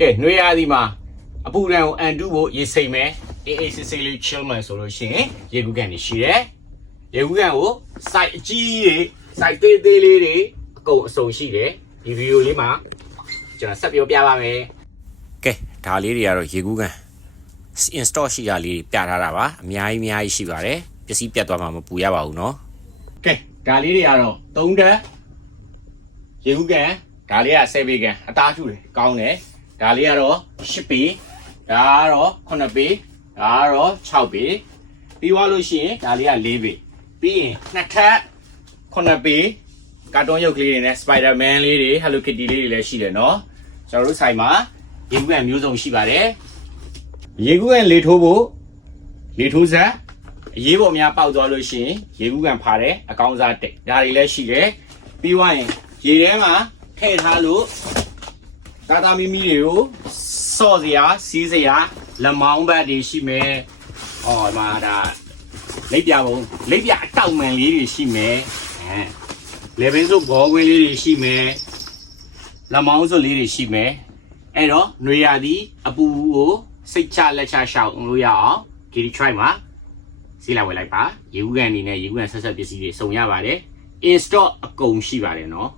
ကဲနှွေးရသည်မှာအပူဒဏ်ကိုအန်တူဖို့ရေစိမ့်မယ်အေးစစ်လေး chill မယ်ဆိုလို့ရှိရင်ရေကူးကန်နေရှိတယ်ရေကူးကန်ကို site အကြီးတွေ site သေးသေးလေးတွေအကုန်အစုံရှိတယ်ဒီဗီဒီယိုလေးမှာကျွန်တော်ဆက်ပြောပြပါမယ်ကဲဒါလေးတွေကတော့ရေကူးကန် install ရှိတာလေးပြထားတာပါအများကြီးရှိပါတယ်ပစ္စည်းပြတ်သွားမှမပူရပါဘူးเนาะကဲဒါလေးတွေကတော့3တက်ရေကူးကန်ဒါလေးက7ပေကန်အသားထုတယ်ကောင်းတယ်ဒါလေးကတော့10ပေဒါကတော့9ပေဒါကတော့6ပေပြီးသွားလို့ရှိရင်ဒါလေးက4ပေပြီးရင်နှစ်ထပ်9ပေကာတွန်းရုပ်ကလေးတွေနဲ့ Spider-Man လေးတွေ Hello Kitty လေးတွေလည်းရှိတယ်เนาะကျွန်တော်တို့ဆိုင်မှာရေကူးကန်မျိုးစုံရှိပါတယ်ရေကူးကန်လေထိုးဖို့လေထိုးဆက်အရေးပေါ်များပေါက်သွားလို့ရှိရင်ရေကူးကန်ဖာတယ်အကောင်းစားတက်ဒါတွေလည်းရှိတယ်ပြီးသွားရင်ရေထဲမှာထည့်ထားလို့တာမီတွေကိုစော့စရာစီးစရာလက်မောင်းဘတ်တွေရှိမယ်။အော်မှာဒါလက်ပြပုံလက်ပြအတောက်မှန်လေးတွေရှိမယ်။လေဘင်းစုပ်ဘောကွင်းလေးတွေရှိမယ်။လက်မောင်းစုပ်လေးတွေရှိမယ်။အဲ့တော့ຫນွေရသည်အပူကိုစိတ်ချလက်ချရှောင်လို့ရအောင် Kitty Try မှာစီးလာဝယ်လိုက်ပါ။ရေကူးကန်အနေနဲ့ရေကူးကန်ဆက်ပစ္စည်းတွေစုံရပါတယ်။ Install အကုန်ရှိပါတယ်နော်။